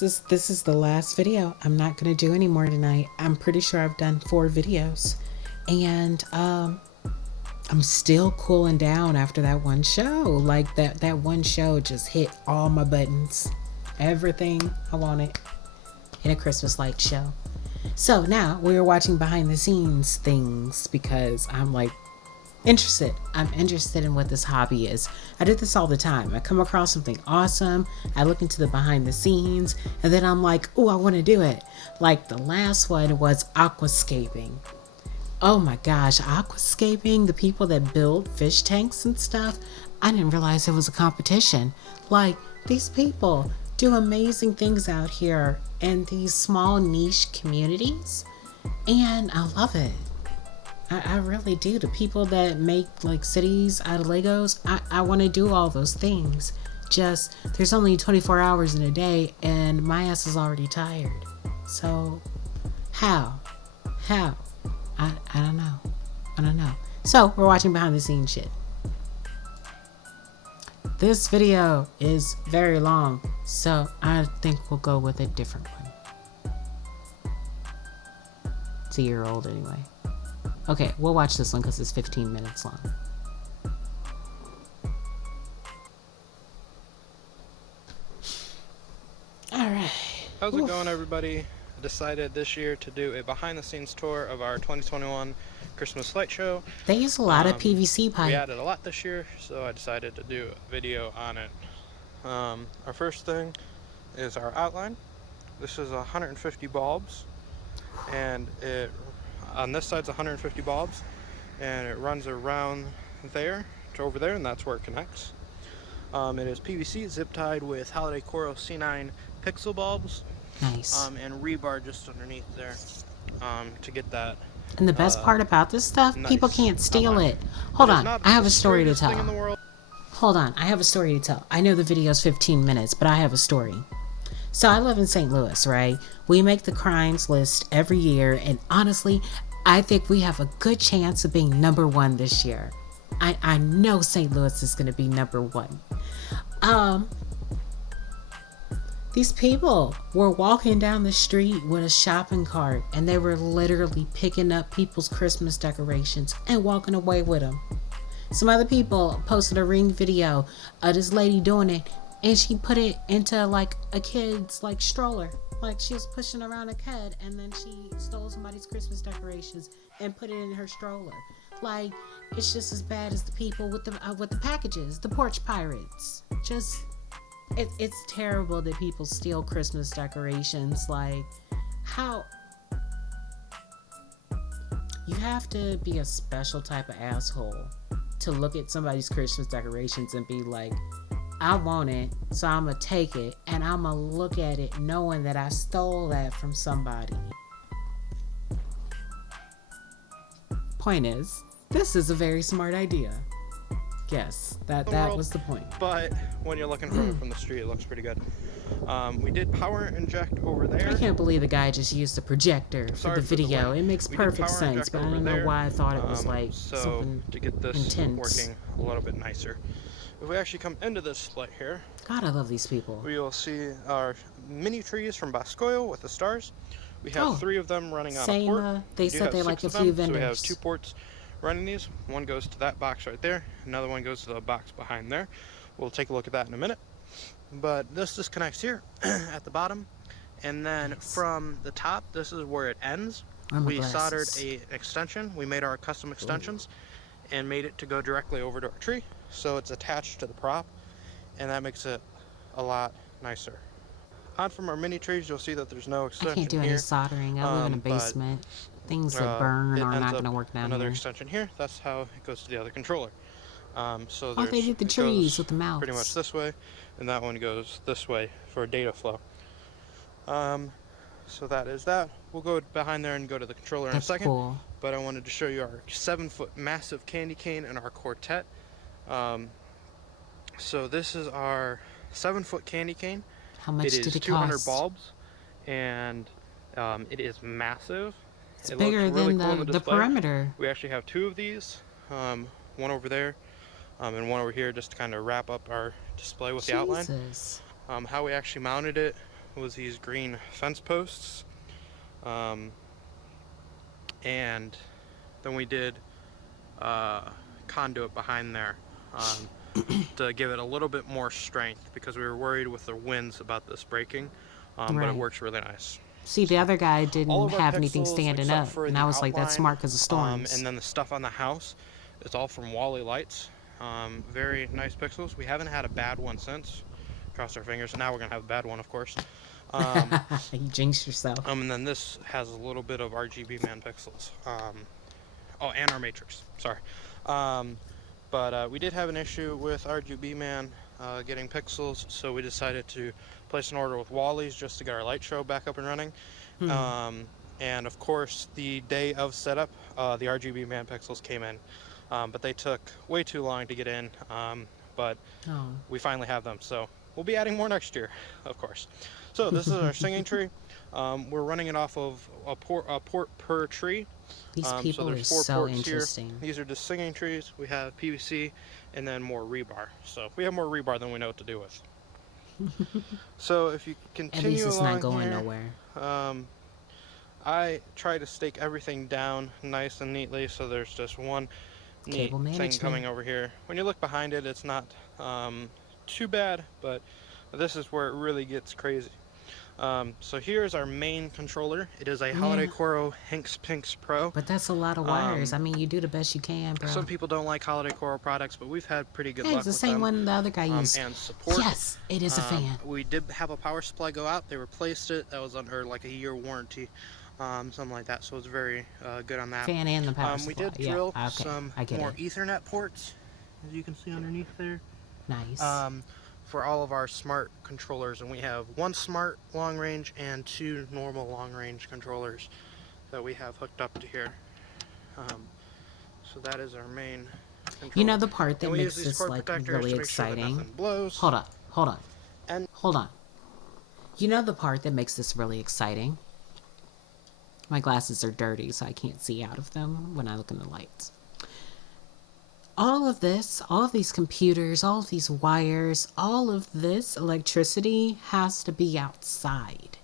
this is the last video. I'm not gonna do any more tonight. I'm pretty sure I've done 4 videos, and I'm still cooling down after that one show. Like that one show just hit all my buttons, everything I wanted in a Christmas light show. So now we are watching behind the scenes things because I'm interested in what this hobby is. I do this all the time. I come across something awesome, I look into the behind the scenes, and then I'm like, oh, I want to do it. Like the last one was aquascaping. Oh my gosh, aquascaping, the people that build fish tanks and stuff, I didn't realize it was a competition. Like, these people do amazing things out here in these small niche communities, and I love it. I really do. The people that make like cities out of Legos, I want to do all those things. Just, there's only 24 hours in a day, and my ass is already tired. So, how? How? I don't know. I don't know. So, we're watching behind the scenes shit. This video is very long, so I think we'll go with a different one. It's a year old anyway. Okay, we'll watch this one because it's 15 minutes long. Alright. How's it going, everybody? I decided this year to do a behind-the-scenes tour of our 2021 Christmas light show. They use a lot of PVC pipe. We added a lot this year, so I decided to do a video on it. Our first thing is our outline. This is 150 bulbs, and on this side's 150 bulbs, and it runs around there to over there, and that's where it connects. It is PVC zip tied with Holiday Coral C9 pixel bulbs. Nice. And rebar just underneath there to get that. And the best part about this stuff, nice people can't steal it. Hold on, I have a story to tell. Hold on, I have a story to tell. I know the video's 15 minutes, but I have a story. So I live in St. Louis, right? We make the crimes list every year, and honestly, I think we have a good chance of being number 1 this year. I know St. Louis is going to be number 1. These people were walking down the street with a shopping cart, and they were literally picking up people's Christmas decorations and walking away with them. Some other people posted a Ring video of this lady doing it, and she put it into like a kid's like stroller. Like she was pushing around a kid, and then she stole somebody's Christmas decorations and put it in her stroller. Like, it's just as bad as the people with the packages, the porch pirates. Just, it's terrible that people steal Christmas decorations. Like, how? You have to be a special type of asshole to look at somebody's Christmas decorations and be like, I want it, so I'm gonna take it, and I'm gonna look at it knowing that I stole that from somebody. Point is, this is a very smart idea. Yes, that was the point. But when you're looking from it from the street, it looks pretty good. We did power inject over there. I can't believe the guy just used the projector for the video. It makes perfect sense, but I don't know why I thought it was like something to get this intense. Working a little bit nicer. If we actually come into this split here, God, I love these people. We will see our mini trees from Boscoil with the stars. We have 3 of them running on a port. They said they like a few vendors. So we have 2 ports running these. One goes to that box right there. Another one goes to the box behind there. We'll take a look at that in a minute. But this disconnects here at the bottom. And then from the top, this is where it ends. We soldered an extension. We made our custom extensions and made it to go directly over to our tree. So it's attached to the prop, and that makes it a lot nicer. On from our mini trees, you'll see that there's no extension here. I can't do any soldering. I live in a basement. Things that burn are not going to work down another here. Extension here. That's how it goes to the other controller. So they did the trees with the mouse. Pretty much this way, and that one goes this way for data flow. So that is that. We'll go behind there and go to the controller in a second. Cool. But I wanted to show you our 7-foot massive candy cane and our quartet. So this is our 7-foot candy cane. How much did it cost? 200 bulbs, and it is massive. It's bigger than the perimeter. We actually have 2 of these, one over there, and one over here, just to kind of wrap up our display with the outline. How we actually mounted it was these green fence posts, um, and then we did conduit behind there to give it a little bit more strength because we were worried with the winds about this breaking, but it Right. works really nice. See, the So other guy all didn't of our have anything pixels standing except up, for and I the was like, that's outline, smart because of storms. and then the stuff on the house, it's all from Wally Lights. Very nice pixels. We haven't had a bad one since. Cross our fingers. And now we're gonna have a bad one, of course. You jinxed yourself. And then this has a little bit of RGB man pixels. Oh, and our matrix. Sorry. But we did have an issue with RGB man getting pixels, so we decided to place an order with Wally's just to get our light show back up and running. And of course, the day of setup, the RGB man pixels came in, but they took way too long to get in. But Oh. we finally have them, so we'll be adding more next year, of course. So this is our singing tree. We're running it off of a port per tree. These So people are there's 4 so ports interesting. here. These are just singing trees. We have PVC and then more rebar. So we have more rebar than we know what to do with. So if you At continue least it's along not going here, nowhere. I try to stake everything down nice and neatly, so there's just one neat Cable thing management. coming over here. When you look behind it, it's not too bad, but this is where it really gets crazy. So here's our main controller. It is a Holiday Coro Hinks Pinks Pro. But that's a lot of wires. I mean, you do the best you can, bro. Some people don't like Holiday Coro products, but we've had pretty good Yeah, luck it's the with same them. one the other guy used. And support. Yes, it is a fan. We did have a power supply go out. They replaced it. That was under like a year warranty, something like that. So it's very good on that. Fan and the power We supply. did drill Yeah, okay. some I get more it. Ethernet ports, as you can see underneath there. Nice. For all of our smart controllers, and we have one smart long range and 2 normal long range controllers that we have hooked up to here. So that is our main controller. You know the part that And we makes use these this cord like protectors really to make sure that exciting. nothing blows. Hold on. And Hold on. You know the part that makes this really exciting? My glasses are dirty, so I can't see out of them when I look in the lights. All of this, all of these computers, all of these wires, all of this electricity has to be outside.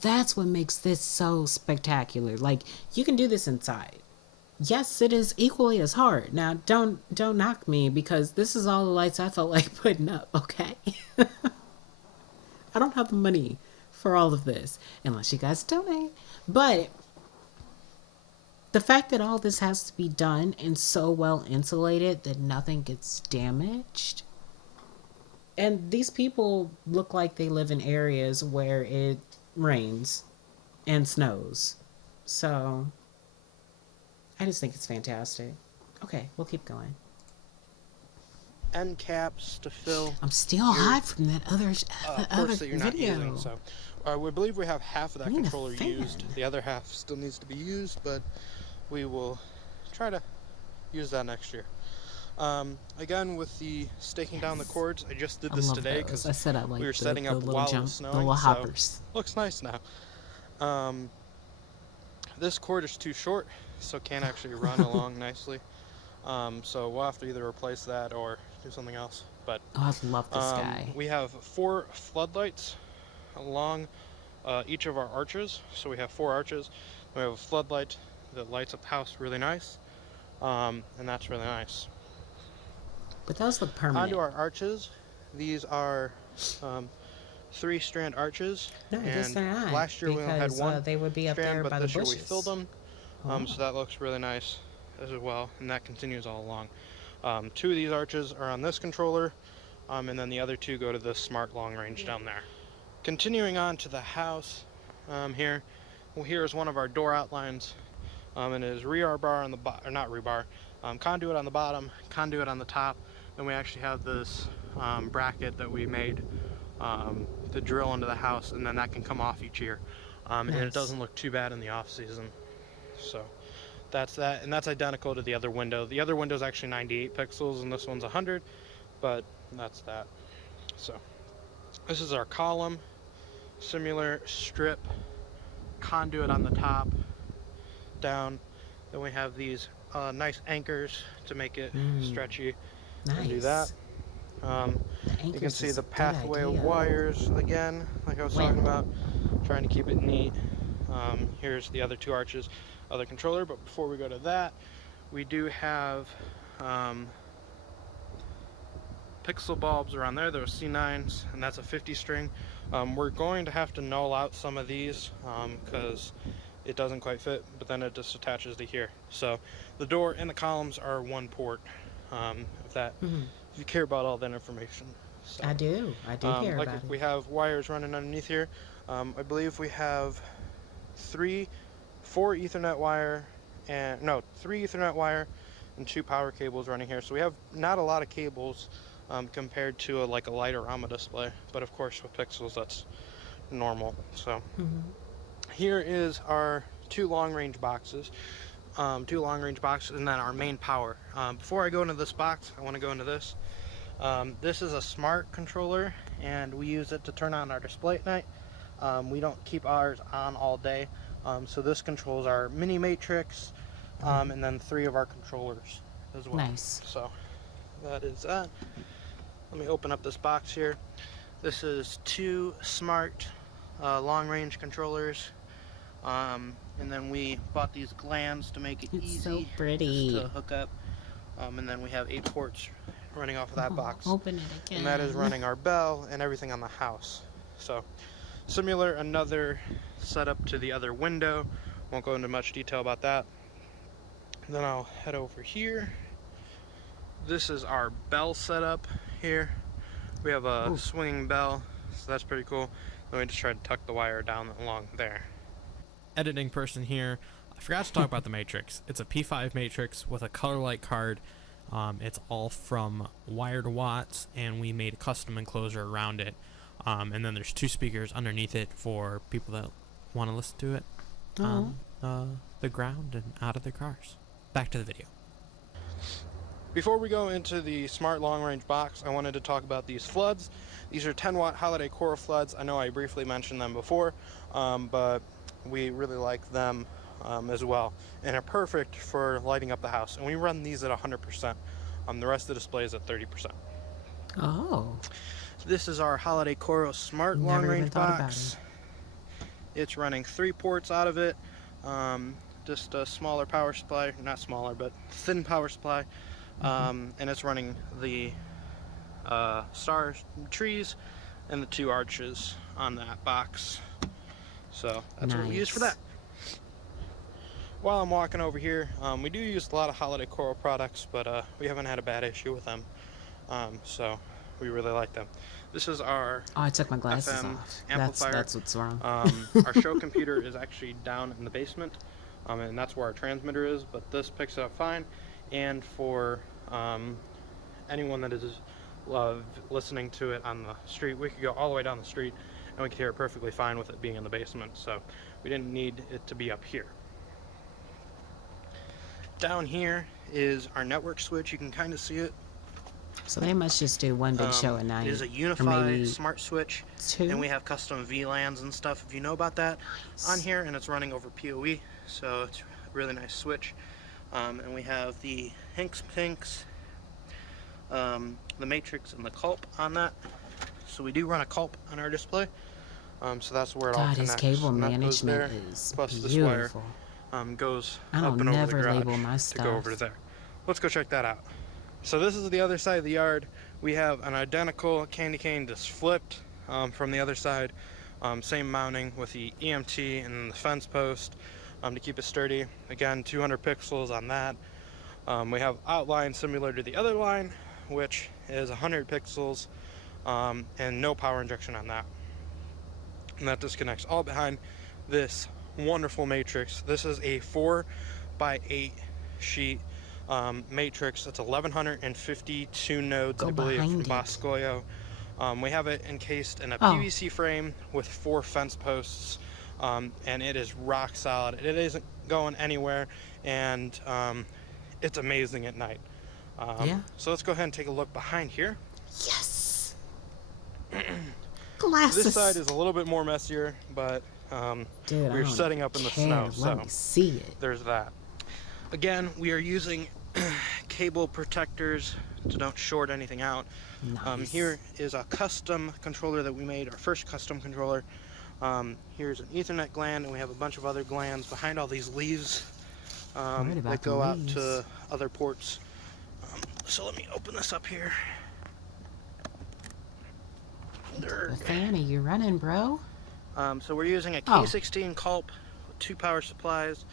That's what makes this so spectacular. Like, you can do this inside. Yes, it is equally as hard. Now, don't knock me because this is all the lights I felt like putting up, okay? I don't have the money for all of this unless you guys donate. But the fact that all this has to be done and so well insulated that nothing gets damaged. And these people look like they live in areas where it rains and snows. So I just think it's fantastic. Okay, we'll keep going. end caps to fill. I'm still hot from that other Ports that you're not video. using. So we believe we have half of that Bring the controller fan. used. The other half still needs to be used, but we will try to use that next year. Again, with the staking down the cords, I just did I this love today those. because I set up like we were the, setting the up little while jump, it was snowing. the little so hoppers. looks nice now. This cord is too short, so can't actually run along nicely. So we'll have to either replace that or do something else. But Oh, I love this guy. we have 4 floodlights along each of our arches. So we have 4 arches. We have a floodlight that lights up the house really nice, and that's really nice. But those look permanent. Onto our arches. These are 3-strand arches. No, I guess and they're not. last year we only had because, 1 they would be up strand, there but by the this year bushes. we filled them. Oh. So that looks really nice as well, and that continues all along. 2 of these arches are on this controller, and then the other 2 go to this smart long range down there. Continuing on to the house here. Well, here is one of our door outlines, and it is rebar on the bottom, or not rebar, conduit on the bottom, conduit on the top. Then we actually have this bracket that we made to drill into the house, and then that can come off each year, and it Nice. doesn't look too bad in the off season. So that's that, and that's identical to the other window. The other window is actually 98 pixels, and this one's 100, but that's that. So this is our column, similar strip, conduit on the top, down. Then we have these nice anchors to make it stretchy. Nice. And do that. The You can anchors see is the a good pathway of idea. wires again, like I was talking When? about, trying to keep it neat. Here's the other two arches of the controller, but before we go to that, we do have pixel bulbs around there. Those C9s, and that's a 50 string. We're going to have to null out some of these because it doesn't quite fit, but then it just attaches to here. So the door and the columns are one port. If you care about all that information. So, I do. I do care like about we it. have wires running underneath here. I believe we have four Ethernet wire, and no, 3 Ethernet wire and 2 power cables running here. So we have not a lot of cables compared to like a light-o-rama display, but of course with pixels that's normal. So here is our two long-range boxes. And then our main power. Before I go into this box, I want to go into this. This is a smart controller, and we use it to turn on our display at night. We don't keep ours on all day, so this controls our mini matrix, and then 3 of our controllers as well. Nice. So that is that. Let me open up this box here. This is 2 smart long-range controllers, and then we bought these glands to make it It's easy so pretty. just to hook up. And then we have 8 ports running off of that box. Open it again. And that is running our bell and everything on the house. So similar, another setup to the other window. Won't go into much detail about that. Then I'll head over here. This is our bell setup here. We have a swinging bell, so that's pretty cool. Then we just tried to tuck the wire down along there. Editing person here. I forgot to talk about the matrix. It's a P5 matrix with a color light card. It's all from wired watts, and we made a custom enclosure around it. And then there's 2 speakers underneath it for people that want to listen to it on the ground and out of their cars. Back to the video. Before we go into the smart long-range box, I wanted to talk about these floods. These are 10-watt holiday coral floods. I know I briefly mentioned them before, but we really like them as well, and are perfect for lighting up the house. And we run these at 100%. The rest of the display is at 30%. Oh. This is our holiday coral smart long-range box. It's running 3 ports out of it. Just a smaller power supply, not smaller, but thin power supply. And it's running the stars, trees, and the 2 arches on that box. So that's what we use for that. While I'm walking over here, we do use a lot of holiday coral products, but we haven't had a bad issue with them. So we really like them. This is our I took my glasses FM off. amplifier. That's what's wrong. Our show computer is actually down in the basement, and that's where our transmitter is, but this picks it up fine. And for anyone that is listening to it on the street, we could go all the way down the street and we could hear it perfectly fine with it being in the basement, so we didn't need it to be up here. Down here is our network switch. You can kind of see it. So they must just do one big show at night. It is a or unified maybe smart switch, 2. and we have custom VLANs and stuff, if you know about that, on here, and it's running over PoE, so it's a really nice switch. And we have the Hinks Pinks, the Matrix, and the Culp on that. So we do run a Culp on our display, so that's where it all God, connects. his cable And that goes management there, is plus this beautiful. wire goes I up don't and over the never garage label my to go over to stuff. there. Let's go check that out. So this is the other side of the yard. We have an identical candy cane just flipped from the other side. Same mounting with the EMT and the fence post to keep it sturdy. Again, 200 pixels on that. We have outline similar to the other line, which is 100 pixels and no power injection on that. And that disconnects all behind this wonderful matrix. This is a 4x8 sheet matrix. It's 1152 nodes, I believe, from Boscoyo. We have it encased in a PVC frame with 4 fence posts, and it is rock solid. It isn't going anywhere, and it's amazing at night. So let's go ahead and take a look behind here. Yes. Glasses. This side is a little bit more messier, but Dude, we're setting up in the snow, so let me see it. there's that. Again, we are using cable protectors so don't short anything out. Nice. Here is a custom controller that we made, our first custom controller. Here's an Ethernet gland, and we have a bunch of other glands behind all these leaves Right about that the go out leaves. to other ports. So let me open this up here. Well, Fanny, you running, bro? So we're using a Oh. K16 Culp with 2 power supplies.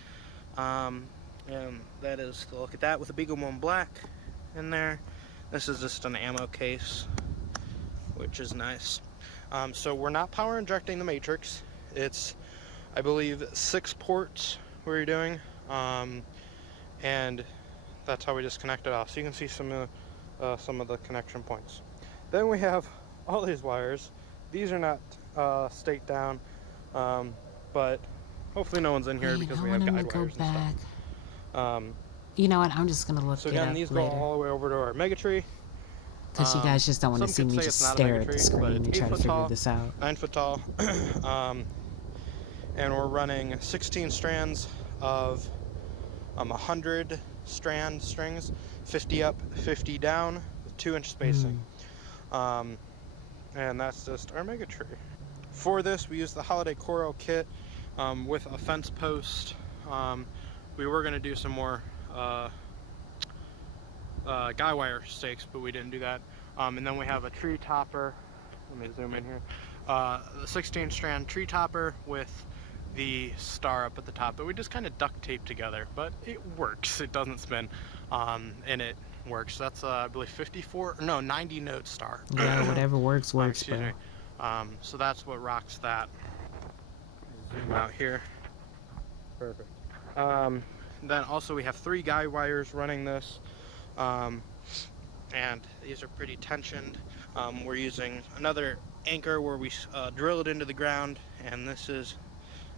And that is the look at that with a Beagle One Black in there. This is just an ammo case, which is nice. So we're not power injecting the Matrix. It's, I believe, 6 ports we're doing. And that's how we just connect it off. So you can see some of the connection points. Then we have all these wires. These are not staked down, but hopefully no one's in here because we have guide wires and stuff. You know what? I'm just gonna look So it again, up these go later. all the way over to our mega tree. Because you guys just don't want to see some could me say just it's not a stare mega at the tree, but screen it's and 8 try to foot figure tall, this out. 9 foot tall, and we're running 16 strands of 100 strand strings, 50 up, 50 down, with 2-inch spacing. And that's just our mega tree. For this, we used the Holiday Coral kit with a fence post. We were going to do some more guy wire stakes, but we didn't do that. And then we have a tree topper. Let me zoom in here. The 16 strand tree topper with the star up at the top, but we just kind of duct tape together, but it works. It doesn't spin, and it works. That's I believe 90 note star. Yeah, whatever works, works, Excuse bro. me. So that's what rocks that. Zoom out here. Perfect. Then also we have 3 guy wires running this, and these are pretty tensioned. We're using another anchor where we drill it into the ground, and this is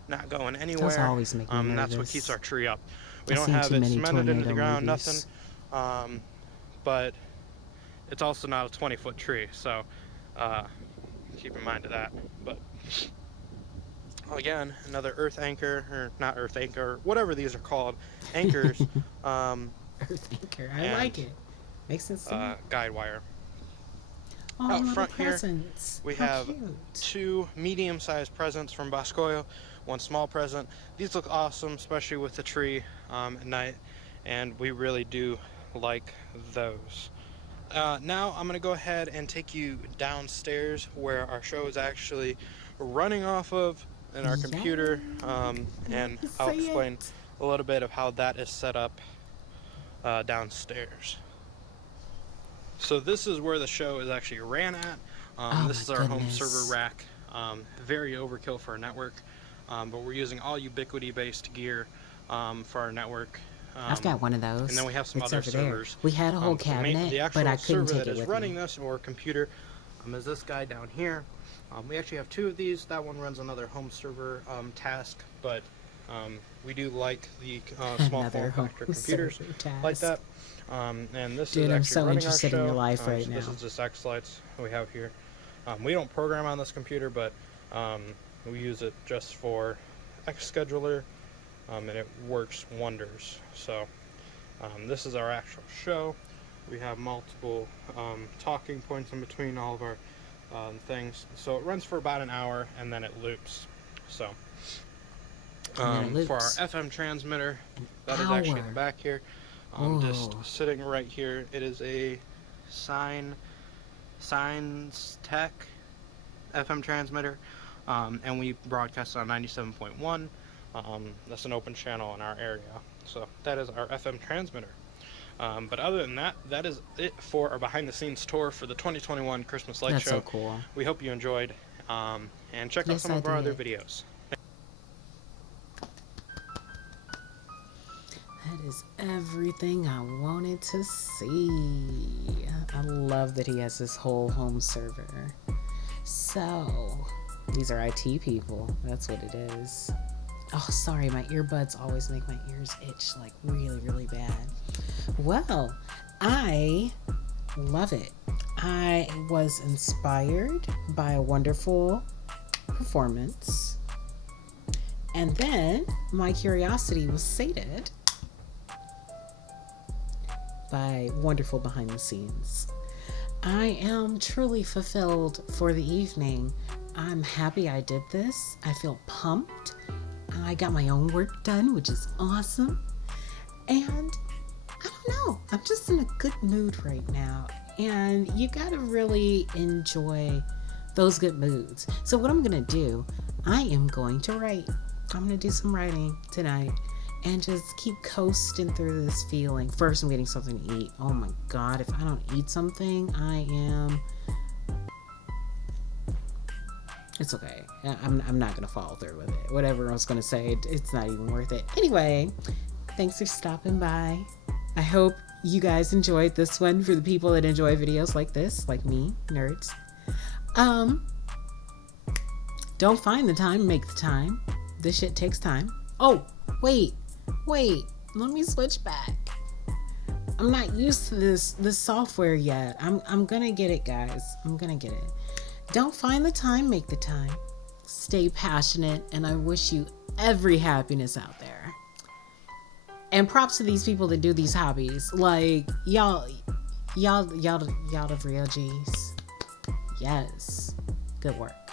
not going anywhere. Those always make me nervous. That's what keeps our tree up. We I've don't seen have too it many cemented into the tornado ground, movies. nothing. But it's also not a 20-foot tree, so keep in mind of that. But again, another earth anchor, or not earth anchor, whatever these are called, anchors. Earth anchor. I like it. Makes it sound. Guide wire. Oh, Out little front here, presents. we How have cute. 2 medium-sized presents from Boscoyo, 1 small present. These look awesome, especially with the tree at night, and we really do like those. Now I'm going to go ahead and take you downstairs where our show is actually running off of in our computer, and I'll explain a little bit of how that is set up downstairs. So this is where the show is actually ran at. This is our home server rack. Very overkill for our network, but we're using all Ubiquiti based gear for our network. I've got one of those. And then we have some It's other over there. servers. We had a whole The cabinet, actual but I couldn't server take that it is with running me. this, or computer, is this guy down here. We actually have 2 of these. That one runs another home server task, but we do like the small Another form factor home computers server like task. that. And this Dude, is I'm actually so running interested our in show. your life right So this now. is just X lights we have here. We don't program on this computer, but we use it just for X scheduler, and it works wonders. So this is our actual show. We have multiple talking points in between all of our things. So it runs for about an hour, and then it loops. So for our FM transmitter, that is actually in the back here. Just sitting right here. It is a Signs Tech FM transmitter, and we broadcast on 97.1. That's an open channel in our area. So that is our FM transmitter. But other than that, that is it for our behind the scenes tour for the 2021 Christmas Light Show. That's so cool. We hope you enjoyed, and check out some of our other videos. That is everything I wanted to see. I love that he has this whole home server. So, these are IT people. That's what it is. Oh, sorry, my earbuds always make my ears itch like really, really bad. Well, I love it. I was inspired by a wonderful performance. And then my curiosity was sated. by wonderful behind the scenes. I am truly fulfilled for the evening. I'm happy I did this. I feel pumped. I got my own work done, which is awesome. And I don't know, I'm just in a good mood right now. And you gotta really enjoy those good moods. So what I'm gonna do, I am going to write. I'm gonna do some writing tonight and just keep coasting through this feeling. First, I'm getting something to eat. Oh my God, if I don't eat something, it's okay. I'm not gonna follow through with it. Whatever I was gonna say, it's not even worth it. Anyway, thanks for stopping by. I hope you guys enjoyed this one. For the people that enjoy videos like this, like me, nerds. Don't find the time, make the time. This shit takes time. Oh, wait, let me switch back. I'm not used to this software yet. I'm gonna get it, guys. I'm gonna get it. Don't find the time, make the time. Stay passionate, and I wish you every happiness out there. And props to these people that do these hobbies. Like, y'all the real G's. Yes. Good work.